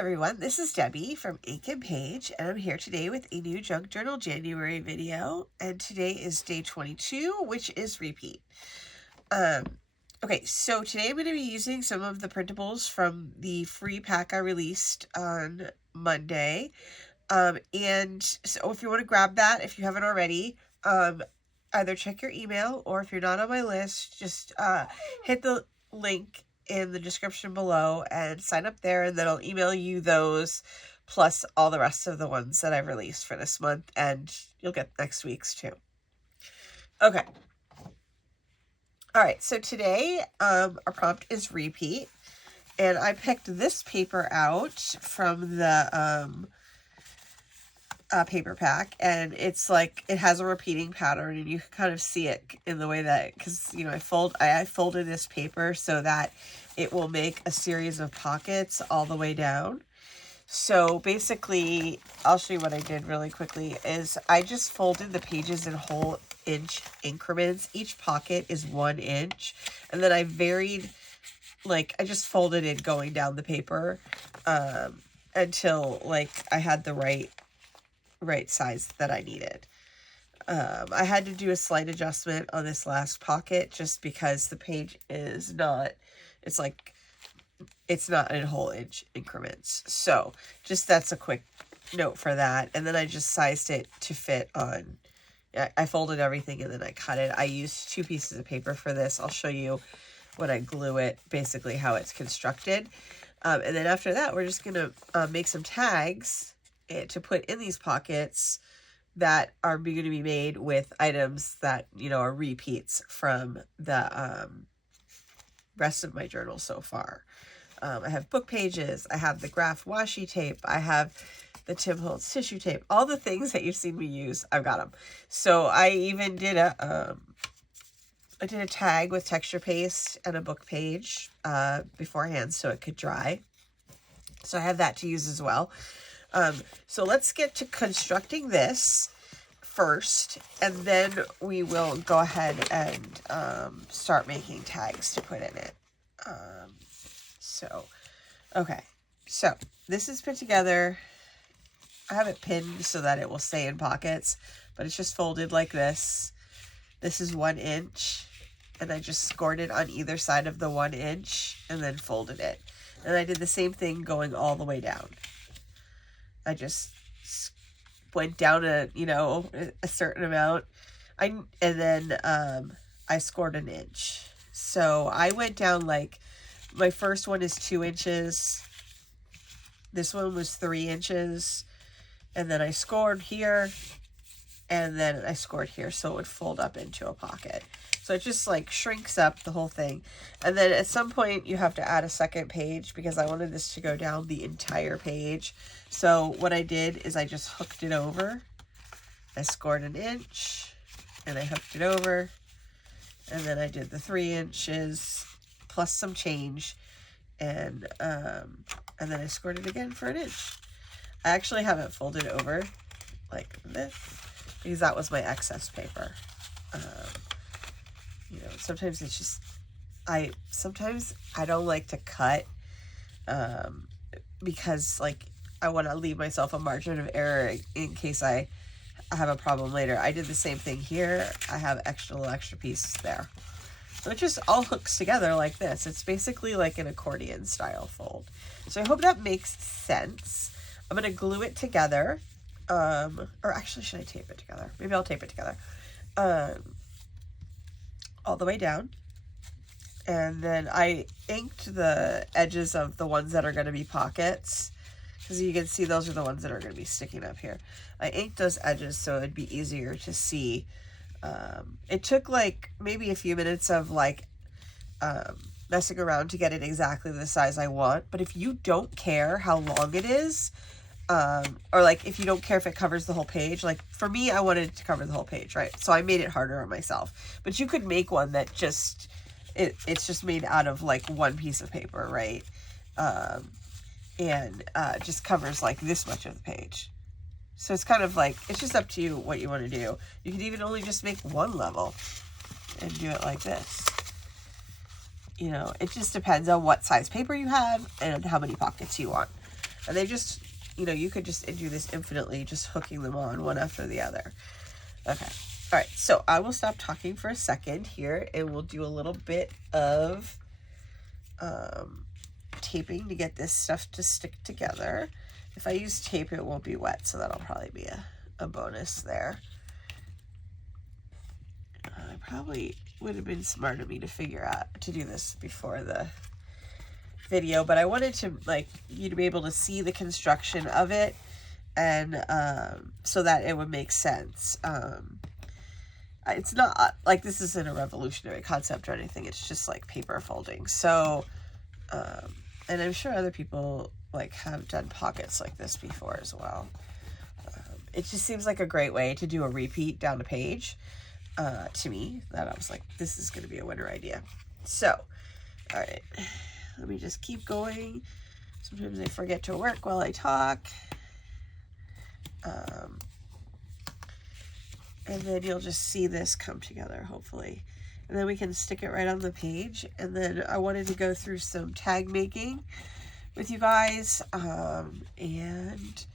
everyone, this is Debbie from Ink and Page, and I'm here today with a new Junk Journal January video, and today is day 22, which is repeat. Okay, so today I'm going to be using some of the printables from the free pack I released on Monday, and so if you want to grab that, if you haven't already, either check your email, or if you're not on my list, just hit the link in the description below and sign up there, and then I'll email you those plus all the rest of the ones that I've released for this month, and you'll get next week's too. Okay. All right, so today our prompt is repeat, and I picked this paper out from the paper pack, and it's like it has a repeating pattern, and you can kind of see it in the way that, because you know, I folded this paper so that it will make a series of pockets all the way down. So basically, I'll show you what I did really quickly. Is I just folded the pages in whole inch increments. Each pocket is 1 inch, and then I varied, like I just folded it going down the paper until like I had the right size that I needed. I had to do a slight adjustment on this last pocket just because the page is not, it's not in whole inch increments. So just that's a quick note for that. And then I just sized it to fit on, I folded everything and then I cut it. I used 2 pieces of paper for this. I'll show you when I glue it, basically how it's constructed. And then after that, we're just going to make some tags to put in these pockets that are going to be made with items that, you know, are repeats from the rest of my journal so far. I have book pages, I have the graph washi tape, I have the Tim Holtz tissue tape, all the things that you've seen me use, I've got them. So I even did a tag with texture paste and a book page beforehand so it could dry. So I have that to use as well. So let's get to constructing this first, and then we will go ahead and start making tags to put in it. Okay, so this is put together. I have it pinned so that it will stay in pockets, but it's just folded like this. This is 1 inch, and I just scored it on either side of the 1 inch and then folded it. And I did the same thing going all the way down. I just went down a certain amount, and then I scored 1 inch. So I went down, like, my first one is 2 inches. This one was 3 inches, and then I scored here, and then I scored here, so it would fold up into a pocket. So it just like shrinks up the whole thing. And then at some point you have to add a second page because I wanted this to go down the entire page. So what I did is I just hooked it over. I scored 1 inch and I hooked it over. And then I did the 3 inches plus some change. And then I scored it again for 1 inch. I actually have it folded over like this because that was my excess paper. You know, sometimes it's just, sometimes I don't like to cut, because like I want to leave myself a margin of error in case I have a problem later. I did the same thing here. I have little extra pieces there. So it just all hooks together like this. It's basically like an accordion style fold. So I hope that makes sense. I'm going to glue it together. Or actually, should I tape it together? Maybe I'll tape it together. All the way down, and then I inked the edges of the ones that are going to be pockets, because you can see those are the ones that are going to be sticking up here. I inked those edges so it'd be easier to see. It took like maybe a few minutes of like messing around to get it exactly the size I want, but if you don't care how long it is, or like if you don't care if it covers the whole page, like for me, I wanted it to cover the whole page, right? So I made it harder on myself. But you could make one that just, it's just made out of like 1 piece of paper, right? And just covers like this much of the page. So it's kind of like, it's just up to you what you want to do. You could even only just make 1 level and do it like this. You know, it just depends on what size paper you have and how many pockets you want. And they just, you know, you could just do this infinitely, just hooking them on one after the other. Okay. All right. So I will stop talking for a second here, and we'll do a little bit of taping to get this stuff to stick together. If I use tape, it won't be wet, so that'll probably be a bonus there. I probably would have been smart of me to figure out to do this before the video, but I wanted to, like, you to be able to see the construction of it, and so that it would make sense. It's not like this isn't a revolutionary concept or anything. It's just like paper folding. So and I'm sure other people like have done pockets like this before as well. It just seems like a great way to do a repeat down a page to me, that I was like, this is going to be a winner idea. So, all right, let me just keep going. Sometimes I forget to work while I talk. And then you'll just see this come together, hopefully. And then we can stick it right on the page. And then I wanted to go through some tag making with you guys, and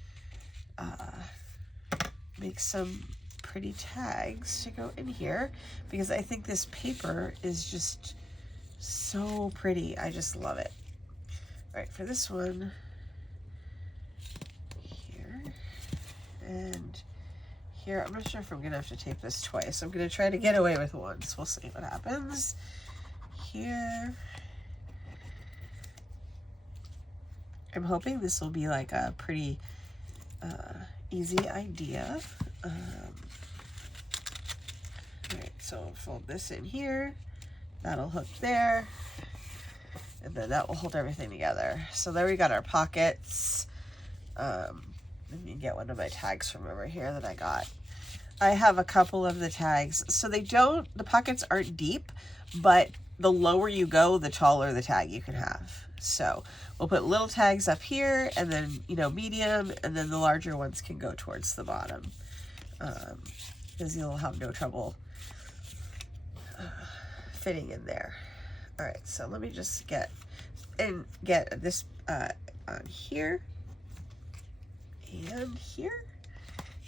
make some pretty tags to go in here, because I think this paper is just so pretty. I just love it. All right, for this one here and here, I'm not sure if I'm gonna have to tape this twice. I'm gonna try to get away with once. We'll see what happens. Here, I'm hoping this will be like a pretty easy idea. All right, so I'll fold this in here. That'll hook there, and then that will hold everything together. So there we got our pockets. Let me get one of my tags from over here that I got. I have a couple of the tags. So the pockets aren't deep, but the lower you go, the taller the tag you can have. So we'll put little tags up here, and then, you know, medium, and then the larger ones can go towards the bottom, because you'll have no trouble fitting in there. All right, so let me just get this on here and here,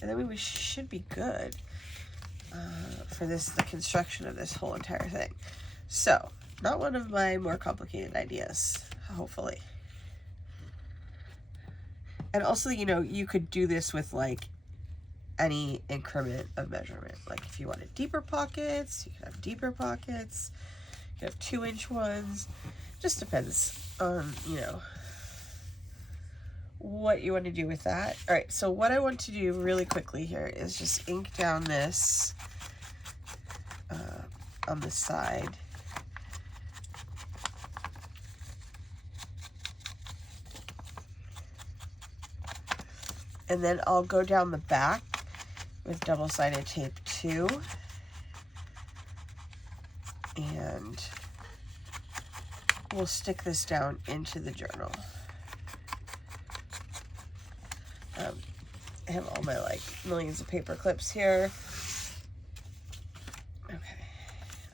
and then we should be good for the construction of this whole entire thing. So, not one of my more complicated ideas, hopefully. And also, you know, you could do this with like any increment of measurement. Like if you wanted deeper pockets, you could have deeper pockets. You have 2-inch ones. Just depends on, you know, what you want to do with that. All right, so what I want to do really quickly here is just ink down this on the side. And then I'll go down the back with double-sided tape too. And we'll stick this down into the journal. I have all my like millions of paper clips here. Okay.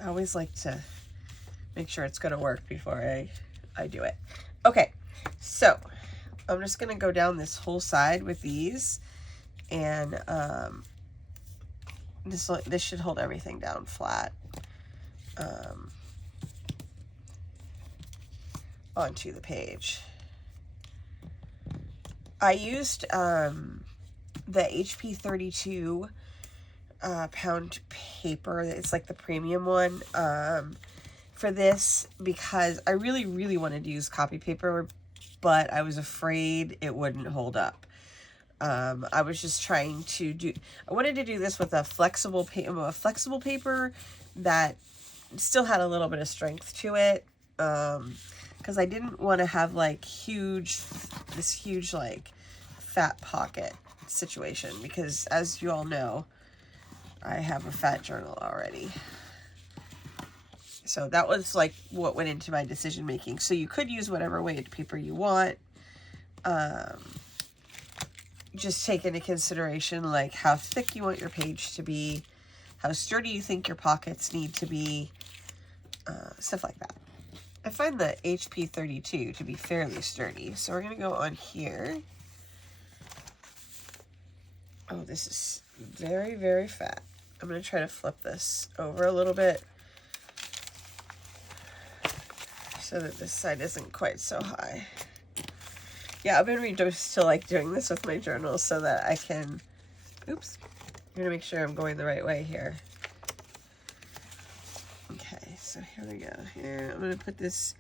I always like to make sure it's gonna work before I do it. Okay, so I'm just gonna go down this whole side with these, and this should hold everything down flat onto the page. I used the HP 32 pound paper. It's like the premium one for this, because I really wanted to use copy paper, but I was afraid it wouldn't hold up. I was just trying to I wanted to do this with a flexible paper that still had a little bit of strength to it, because I didn't want to have like this huge like fat pocket situation, because as you all know, I have a fat journal already. So that was like what went into my decision making. So you could use whatever weighted paper you want. Just take into consideration like how thick you want your page to be, how sturdy you think your pockets need to be, stuff like that. I find the HP 32 to be fairly sturdy. So we're going to go on here. Oh, this is very, very fat. I'm going to try to flip this over a little bit so that this side isn't quite so high. Yeah, I've been reduced to like doing this with my journals so that I can, oops, I'm going to make sure I'm going the right way here. Okay, so here we go. Here, I'm going to put this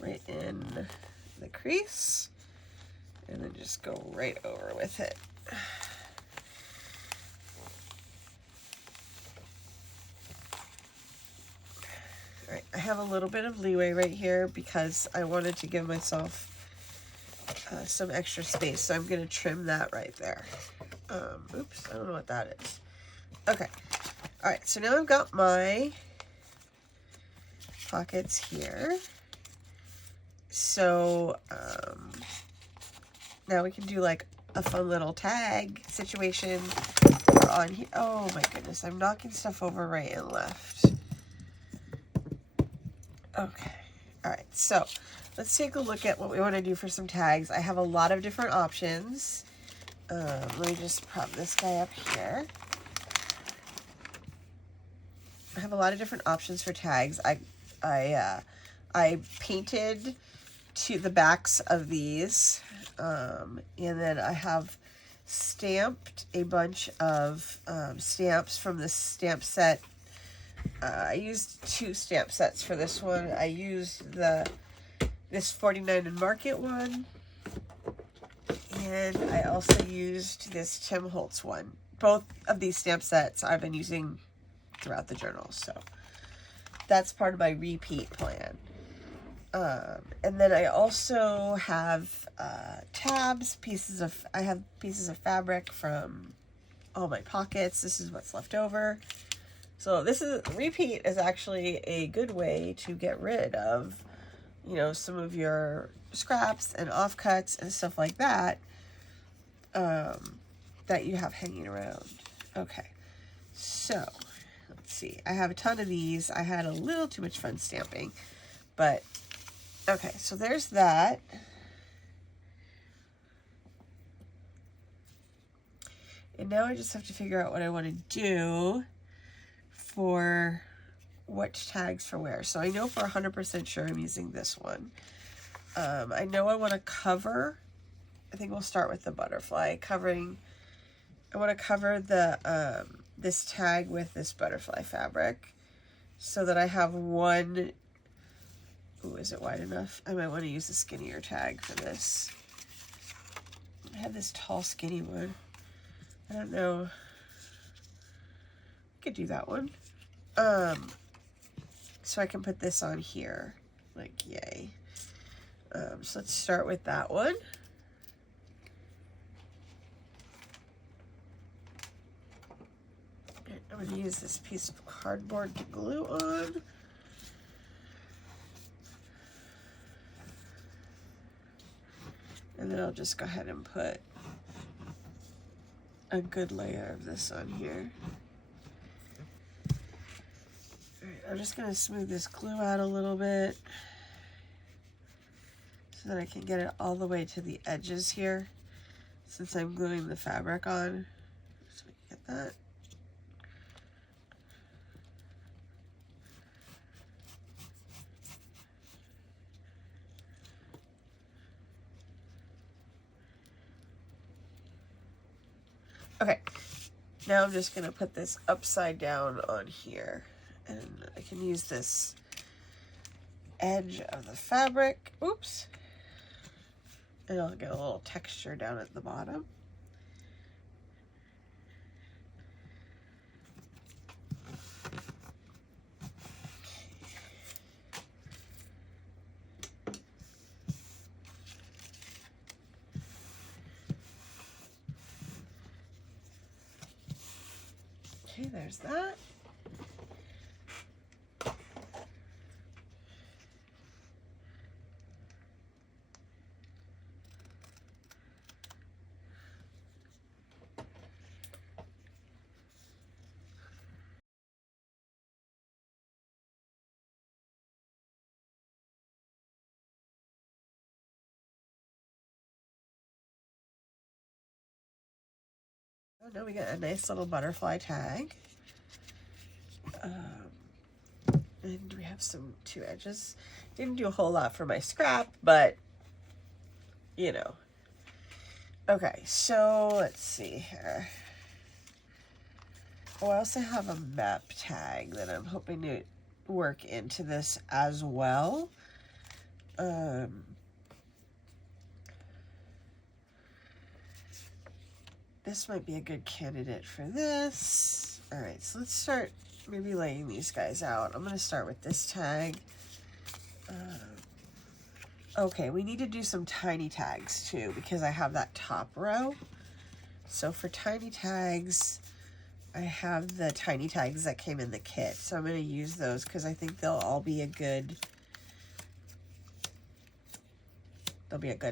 right in the crease and then just go right over with it. All right, I have a little bit of leeway right here because I wanted to give myself some extra space, so I'm going to trim that right there. Oops, I don't know what that is. Okay, all right, so now I've got my pockets here. So now we can do like a fun little tag situation on here. Oh my goodness, I'm knocking stuff over right and left. Okay, all right, so let's take a look at what we want to do for some tags. I have a lot of different options. Let me just prop this guy up here. I have a lot of different options for tags. I painted to the backs of these, and then I have stamped a bunch of stamps from this stamp set. I used 2 stamp sets for this one. I used this 49 and Market one, and I also used this Tim Holtz one. Both of these stamp sets I've been using throughout the journal, so that's part of my repeat plan. And then I also have tabs, I have pieces of fabric from all my pockets. This is what's left over. So repeat is actually a good way to get rid of, you know, some of your scraps and offcuts and stuff like that, that you have hanging around. Okay, so let's see. I have a ton of these. I had a little too much fun stamping, but okay, so there's that. And now I just have to figure out what I want to do for which tags for where. So I know for 100% sure I'm using this one. I know I want to cover, I think we'll start with the butterfly. I want to cover the this tag with this butterfly fabric so that I have one. Ooh, is it wide enough? I might want to use a skinnier tag for this. I have this tall, skinny one. I don't know. I could do that one. So I can put this on here. Like, yay. So let's start with that one. I'm going to use this piece of cardboard to glue on. And then I'll just go ahead and put a good layer of this on here. All right, I'm just going to smooth this glue out a little bit so that I can get it all the way to the edges here since I'm gluing the fabric on. So we can get that. Okay, now I'm just going to put this upside down on here, and I can use this edge of the fabric, oops, and I'll get a little texture down at the bottom. Okay, there's that. now we got a nice little butterfly tag. And we have some 2 edges. Didn't do a whole lot for my scrap, but you know. Okay, so let's see here. Oh, I also have a map tag that I'm hoping to work into this as well. This might be a good candidate for this. All right, so let's start maybe laying these guys out. I'm going to start with this tag. Okay, we need to do some tiny tags too because I have that top row. So for tiny tags, I have the tiny tags that came in the kit. So I'm going to use those because I think they'll all be a good,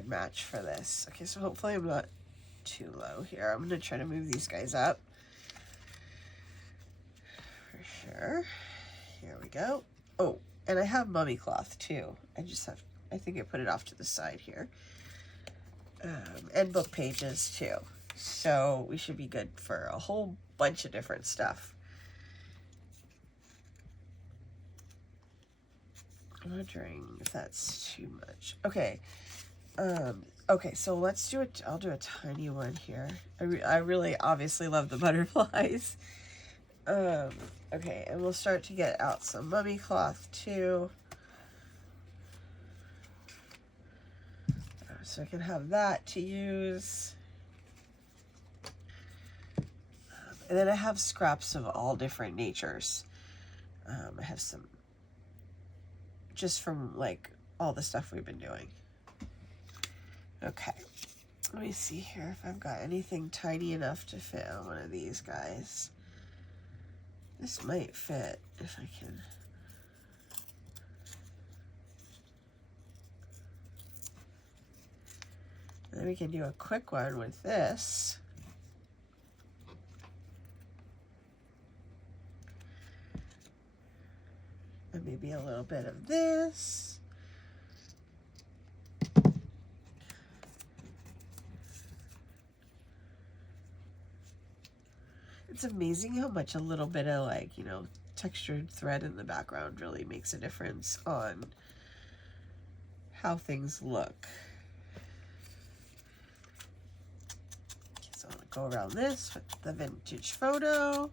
match for this. Okay, so hopefully I'm not too low here. I'm going to try to move these guys up. For sure. Here we go. Oh, and I have mummy cloth too. I think I put it off to the side here. And book pages too. So we should be good for a whole bunch of different stuff. I'm wondering if that's too much. Okay. Okay, so let's do it. I'll do a tiny one here. I really obviously love the butterflies. Okay, and we'll start to get out some mummy cloth too. So I can have that to use. And then I have scraps of all different natures. I have some just from like all the stuff we've been doing. Okay, let me see here if I've got anything tiny enough to fit on one of these guys. This might fit if I can. Then we can do a quick one with this. And maybe a little bit of this. It's amazing how much a little bit of like, you know, textured thread in the background really makes a difference on how things look. Go around this with the vintage photo.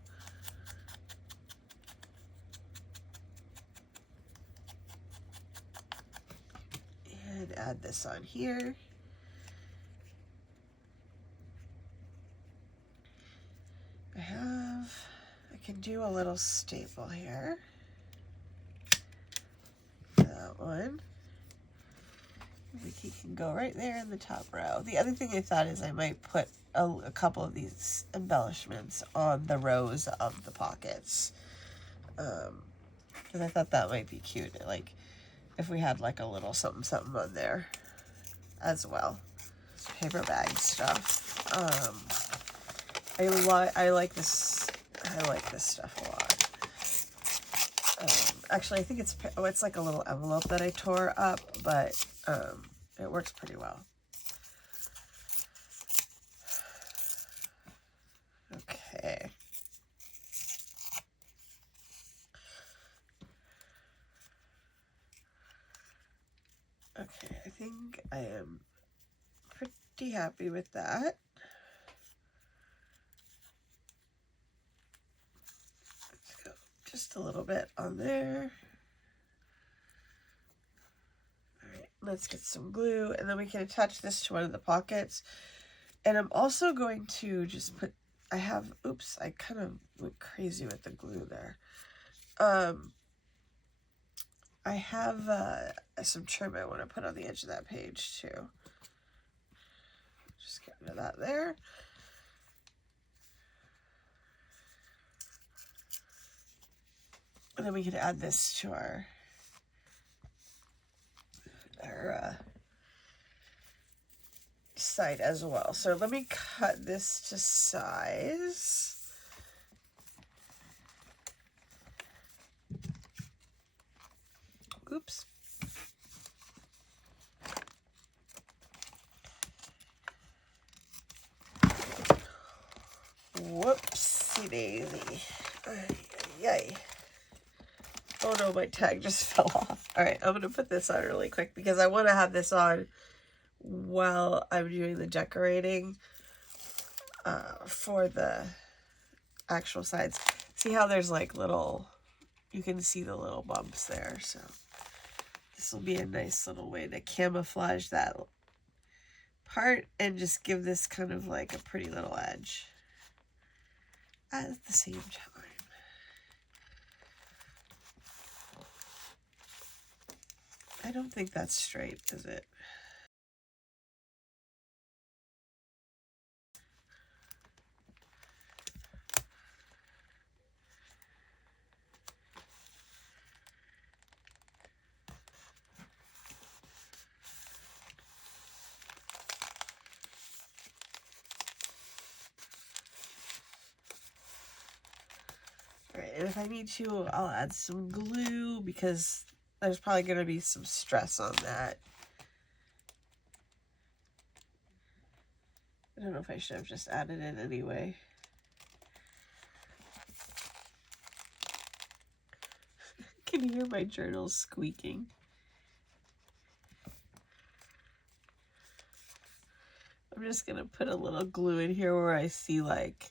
And add this on here. I can do a little staple here. That one. I think he can go right there in the top row. The other thing I thought is I might put a couple of these embellishments on the rows of the pockets. Because I thought that might be cute. Like if we had like a little something on there as well. Paper bag stuff. I like this stuff a lot. Actually, I think it's like a little envelope that I tore up, but it works pretty well. Okay. Okay, I think I am pretty happy with that. Let's go just a little bit on there. All right, let's get some glue, and then we can attach this to one of the pockets. And I'm also going to just put, oops, I kind of went crazy with the glue there. I have some trim I want to put on the edge of that page too. Just get rid of that there. And then we can add this to our side as well. So let me cut this to size. Oops. Whoopsie daisy. Yay. Oh no, my tag just fell off. Alright, I'm going to put this on really quick because I want to have this on while I'm doing the decorating for the actual sides. See how there's like little, you can see the little bumps there, so this will be a nice little way to camouflage that part and just give this kind of like a pretty little edge at the same time. I don't think that's straight, is it? Alright, and if I need to, I'll add some glue because there's probably going to be some stress on that. I don't know if I should have just added it anyway. Can you hear my journal squeaking? I'm just going to put a little glue in here where I see like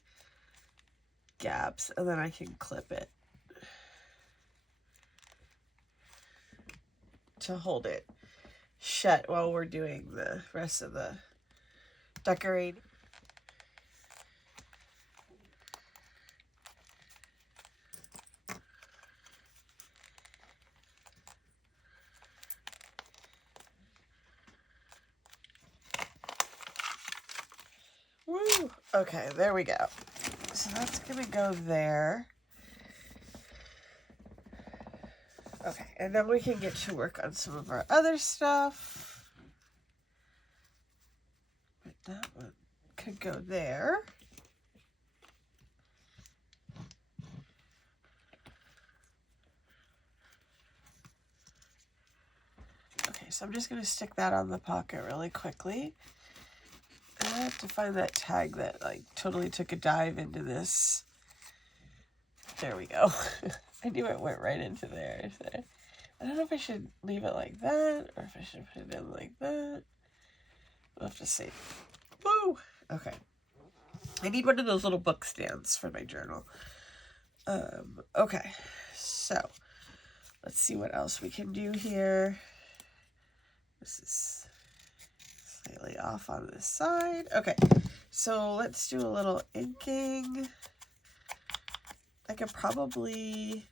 gaps, and then I can clip it to hold it shut while we're doing the rest of the decorating. Woo! Okay, there we go. So that's gonna go there. Okay, and then we can get to work on some of our other stuff. But that one could go there. Okay, so I'm just gonna stick that on the pocket really quickly. I have to find that tag that like totally took a dive into this. There we go. I knew it went right into there. So I don't know if I should leave it like that or if I should put it in like that. We'll have to see. Woo! Okay. I need one of those little book stands for my journal. Okay. So let's see what else we can do here. This is slightly off on this side. Okay. So let's do a little inking. I could probably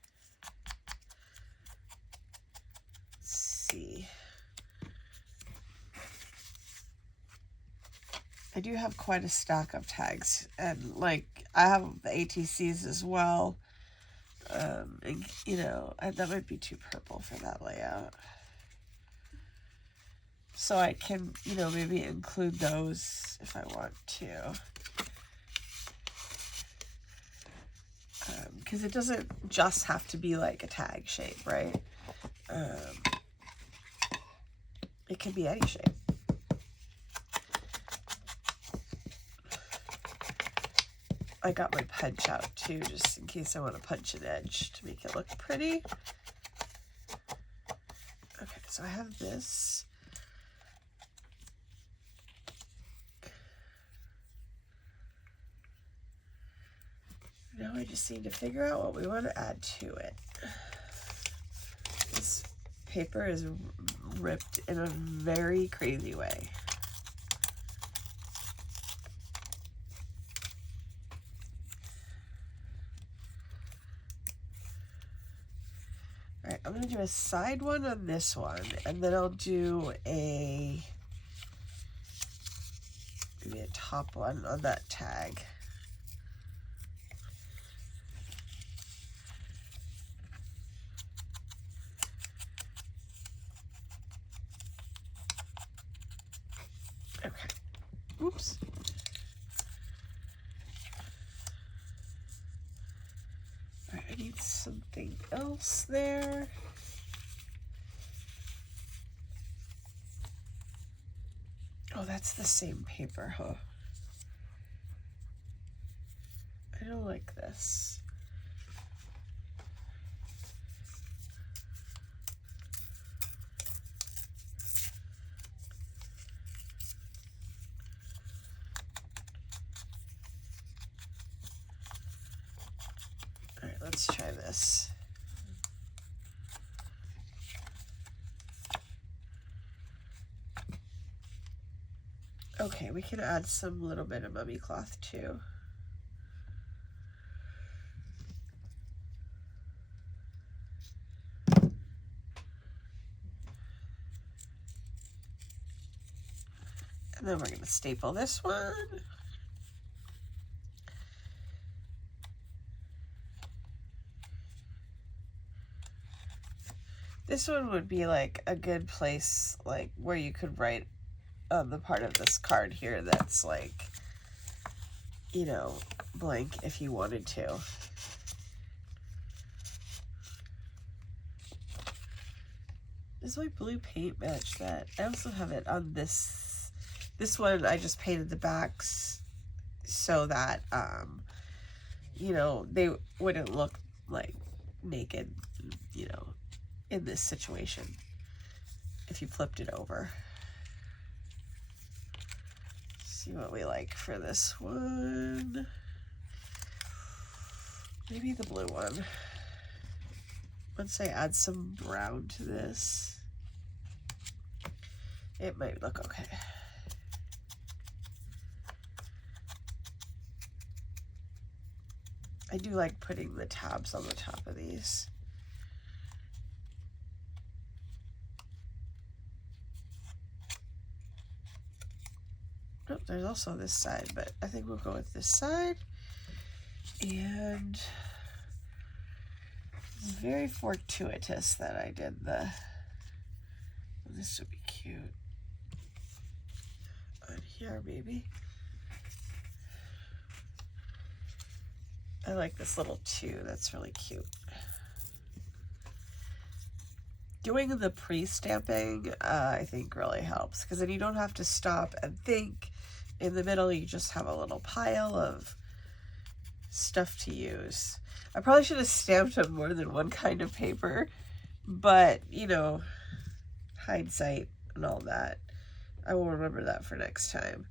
see. I do have quite a stack of tags, and like I have the ATCs as well. And, you know, that might be too purple for that layout. So I can, you know, maybe include those if I want to. Because it doesn't just have to be like a tag shape, right? It can be any shape. I got my punch out too, just in case I want to punch an edge to make it look pretty. Okay, so I have this. Now I just need to figure out what we want to add to it. This paper is ripped in a very crazy way. All right, I'm going to do a side one on this one, and then I'll do maybe a top one on that tag. Okay. Oops. All right, I need something else there. Oh, that's the same paper, huh? I don't like this. All right, let's try this. Okay, we can add some little bit of mummy cloth too. And then we're going to staple this one. This one would be like a good place, like where you could write on the part of this card here that's like, you know, blank if you wanted to. Does my blue paint match that? I also have it on this one. I just painted the backs so that, you know, they wouldn't look like naked, you know, in this situation if you flipped it over. See what we like for this one. Maybe the blue one. Once I add some brown to this, it might look okay. I do like putting the tabs on the top of these. Oh, there's also this side, but I think we'll go with this side. And it's very fortuitous that I did the, this would be cute. On here, maybe. I like this little two, that's really cute. Doing the pre-stamping, I think really helps, because then you don't have to stop and think. In the middle, you just have a little pile of stuff to use. I probably should have stamped on more than one kind of paper, but, you know, hindsight and all that. I will remember that for next time.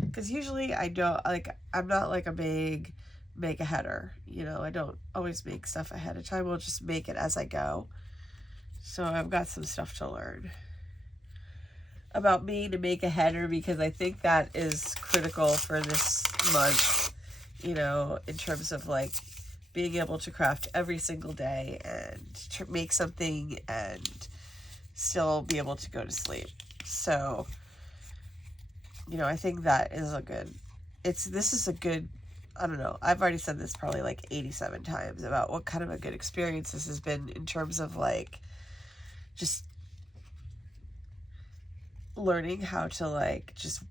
Because usually I don't, like, I'm not like a big make a header, you know, I don't always make stuff ahead of time. We'll just make it as I go. So I've got some stuff to learn about me to make a header, because I think that is critical for this month, you know, in terms of like being able to craft every single day and make something and still be able to go to sleep. So, you know, I think that is a good, this is a good, I don't know, I've already said this probably like 87 times about what kind of a good experience this has been in terms of like just learning how to like just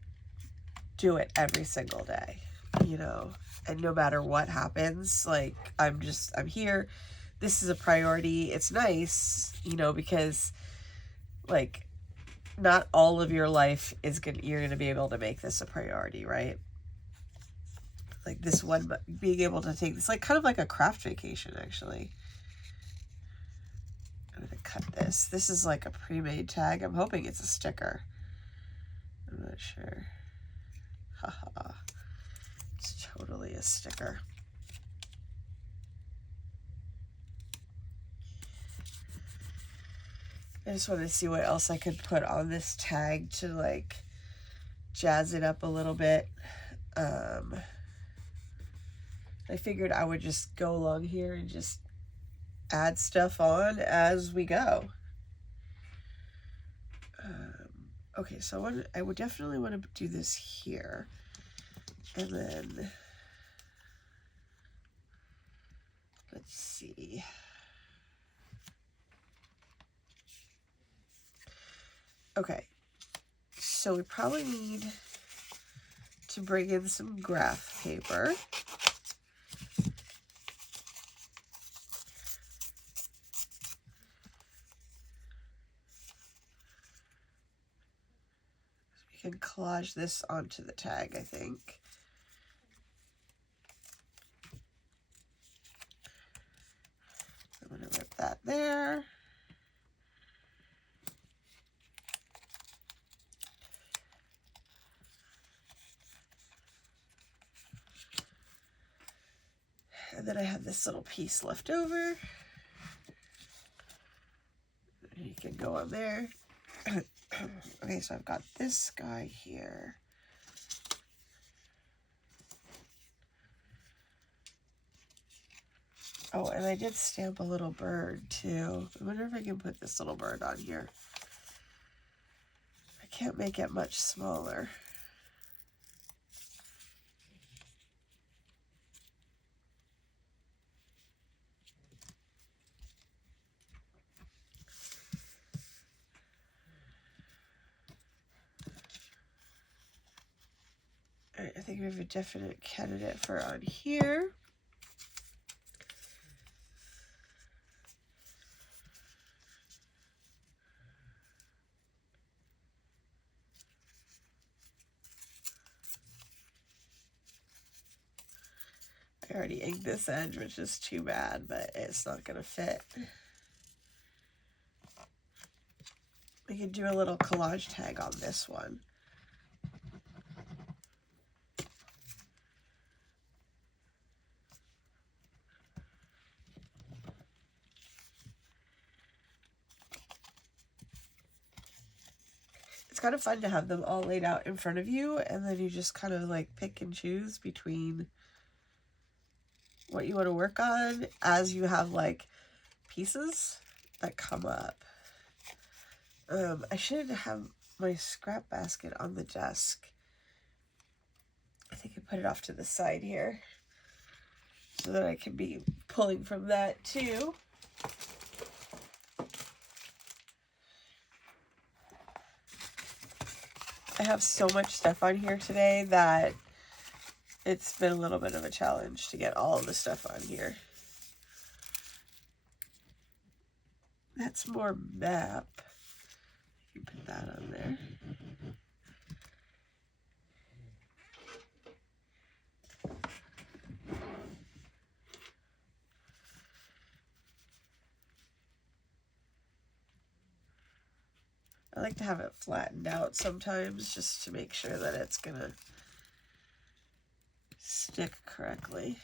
do it every single day, you know, and no matter what happens, like I'm here. This is a priority. It's nice, you know, because like not all of your life is you're gonna be able to make this a priority, right? Like this one, being able to take this, like kind of like a craft vacation, actually. I'm gonna cut this. This is like a pre-made tag. I'm hoping it's a sticker. I'm not sure. Haha. It's totally a sticker. I just wanted to see what else I could put on this tag to like jazz it up a little bit. I figured I would just go along here and just add stuff on as we go. Okay, so I would definitely want to do this here. And then, let's see. Okay, so we probably need to bring in some graph paper. We can collage this onto the tag, I think. that there. And then I have this little piece left over. You can go on there. Okay, so I've got this guy here. Oh, and I did stamp a little bird too. I wonder if I can put this little bird on here. I can't make it much smaller. All right, I think we have a definite candidate for on here. I already inked this edge, which is too bad, but it's not going to fit. We can do a little collage tag on this one. It's kind of fun to have them all laid out in front of you, and then you just kind of like pick and choose between what you want to work on as you have like pieces that come up. I should have my scrap basket on the desk. I think I put it off to the side here so that I can be pulling from that too. I have so much stuff on here today that it's been a little bit of a challenge to get all of the stuff on here. That's more map. You can put that on there. I like to have it flattened out sometimes just to make sure that it's gonna stick correctly.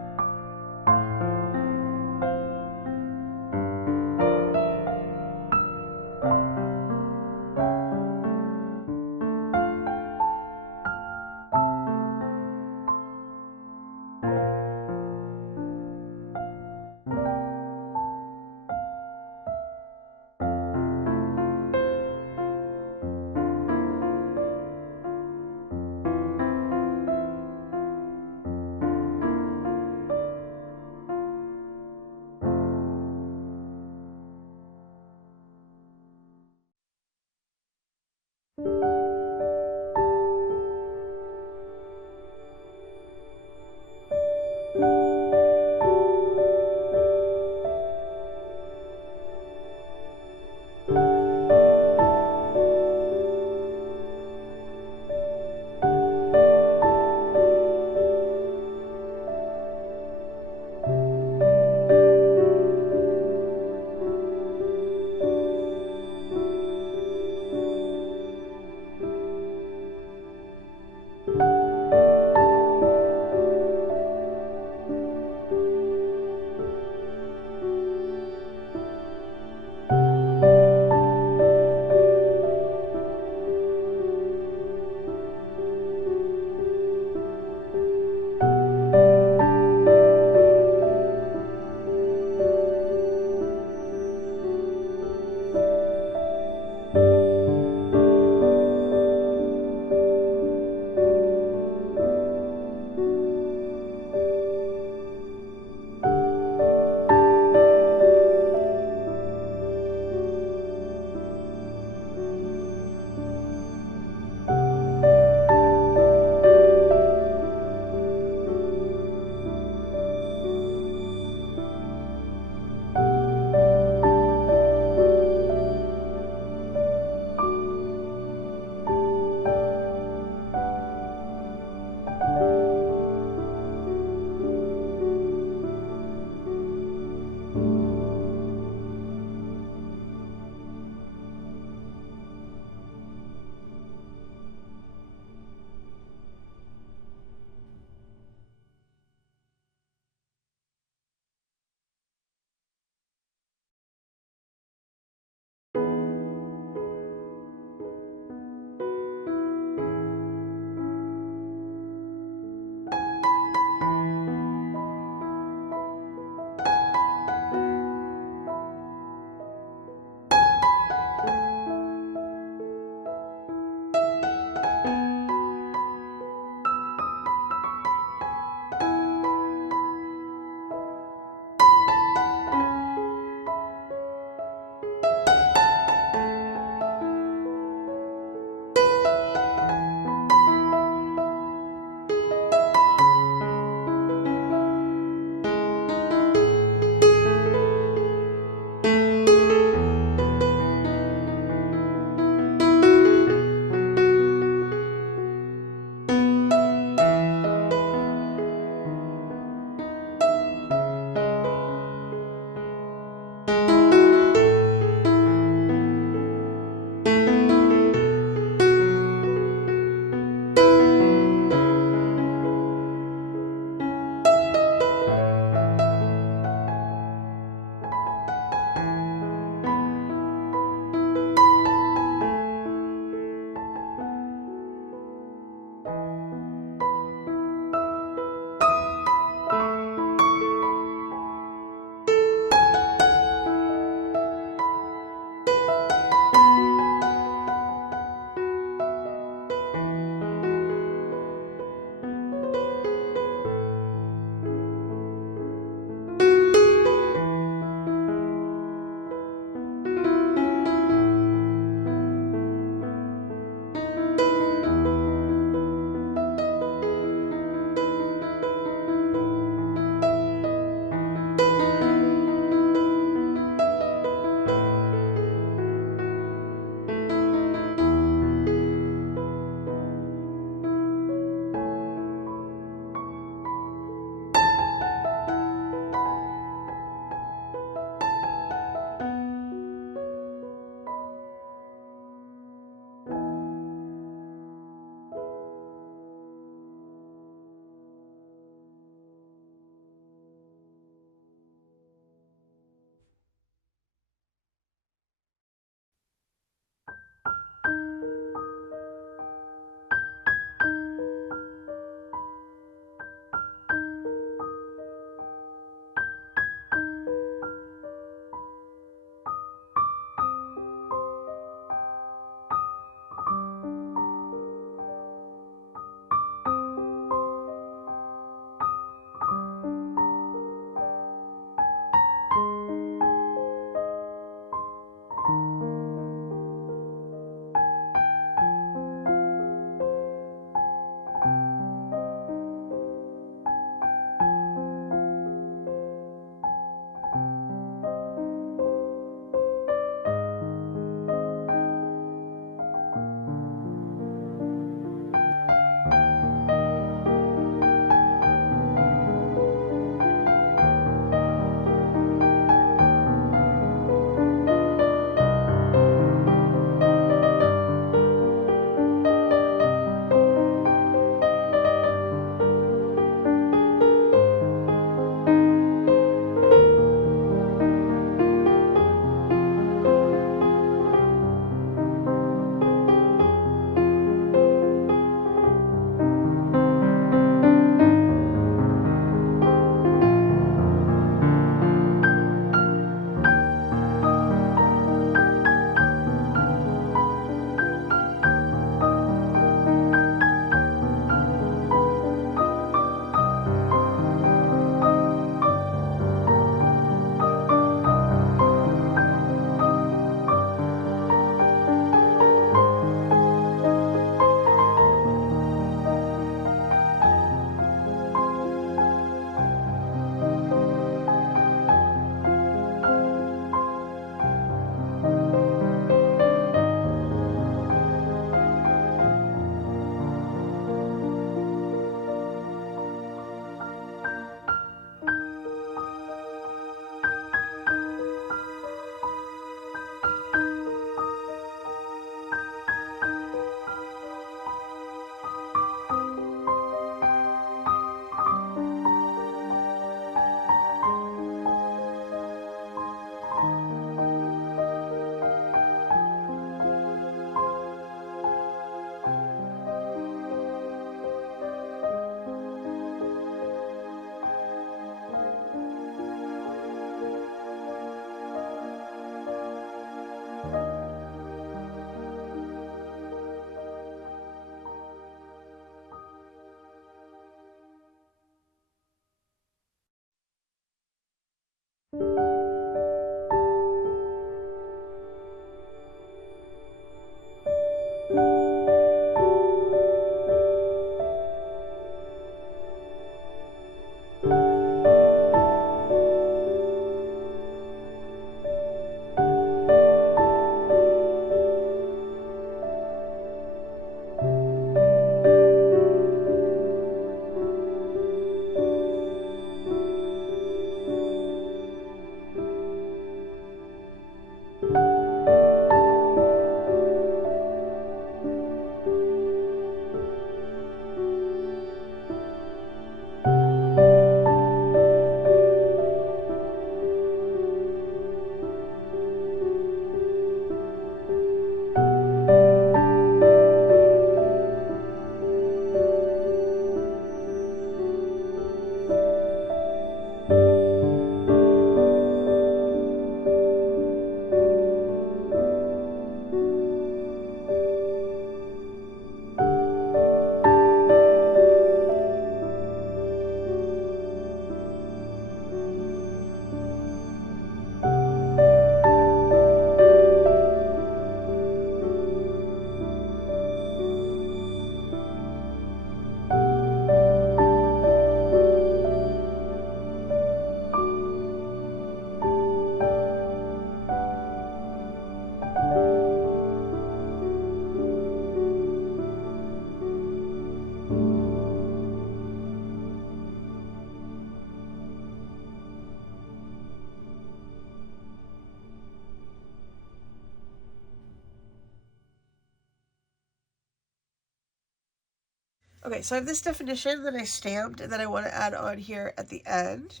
Okay, so I have this definition that I stamped and that I want to add on here at the end.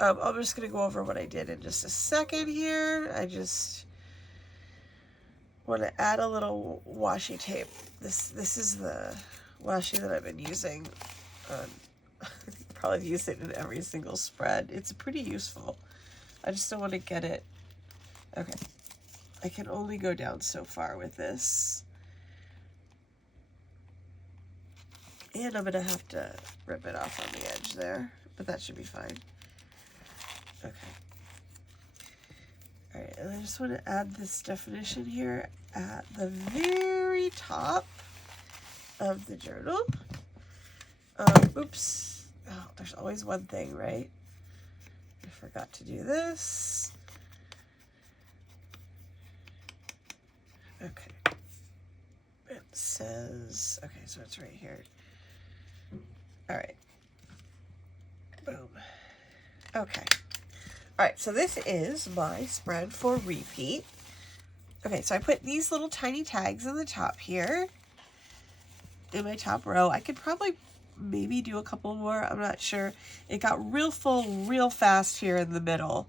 I'm just going to go over what I did in just a second here. I just want to add a little washi tape. This is the washi that I've been using. Probably use it in every single spread. It's pretty useful. I just don't want to get it. Okay. I can only go down so far with this. And I'm going to have to rip it off on the edge there, but that should be fine. Okay. All right, and I just want to add this definition here at the very top of the journal. Oops. Oh, there's always one thing, right? I forgot to do this. Okay. It says, okay, so it's right here. All right. Boom. Okay. All right, so this is my spread for repeat. Okay, so I put these little tiny tags in the top here in my top row. I could probably maybe do a couple more. I'm not sure. It got real full real fast here in the middle.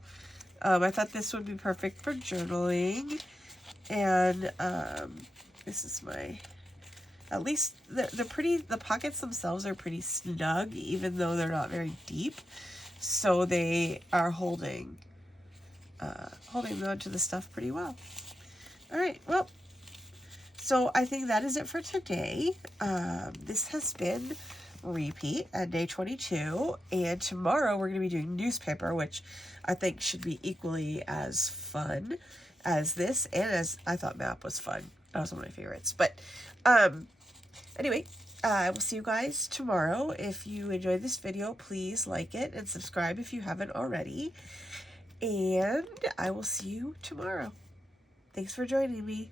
I thought this would be perfect for journaling. And this is my, at least they're pretty, the pockets themselves are pretty snug, even though they're not very deep. So they are holding on to the stuff pretty well. All right, well, so I think that is it for today. This has been repeat at day 22, and tomorrow we're going to be doing newspaper, which I think should be equally as fun as this, and as I thought map was fun. That was one of my favorites. But anyway, I will see you guys tomorrow. If you enjoyed this video, please like it and subscribe if you haven't already. And I will see you tomorrow. Thanks for joining me.